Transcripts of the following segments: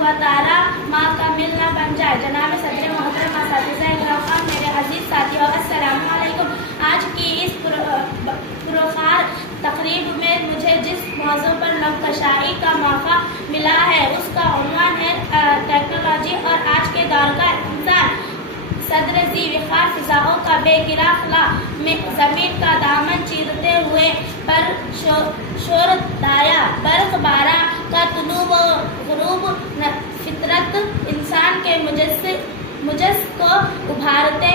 हुआ तारा माँ का मिलना बन जाए। जनाब सदर मोहतरम असातिज़ा इकराम, मेरे अजीज साथियों, अस्सलाम वालेकुम। आज की इस पुरखार तकरीब में मुझे जिस मौजू पर नवकशाई का मौका मिला है उसका उन्वान है टेक्नोलॉजी और आज के दौर का इंसान। सदर ज़ी विखार फिज़ाओं का बेकिरा खला में ज़मीन का दामन चीरते हुए पर शोर दाया बर्फ बारा का तुलू व गुरूब फितरत इंसान के मुजस को उभारते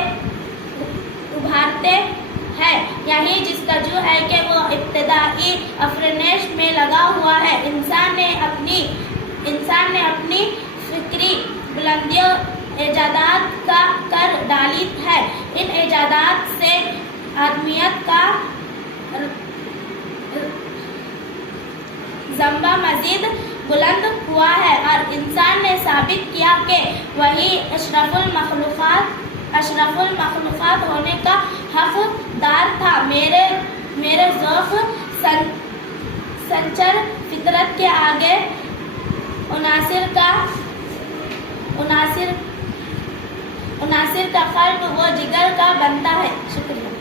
हैं। यही जिस्तजू है कि वो इब्तिदाई अफरनेश में लगा हुआ है। इंसान ने अपनी फिक्री बुलंदियों इजादात का कर डाली है। इन इजादात से आदमियत का ज़म्बा मज़ीद बुलंद हुआ है और इंसान ने साबित किया कि वही अशरफुल मखलूक़ात होने का हक़दार था। मेरे ज़ौक़ संचर फितरत के आगे उनासिर का क़ल्ब वो जिगर का बनता है। शुक्रिया।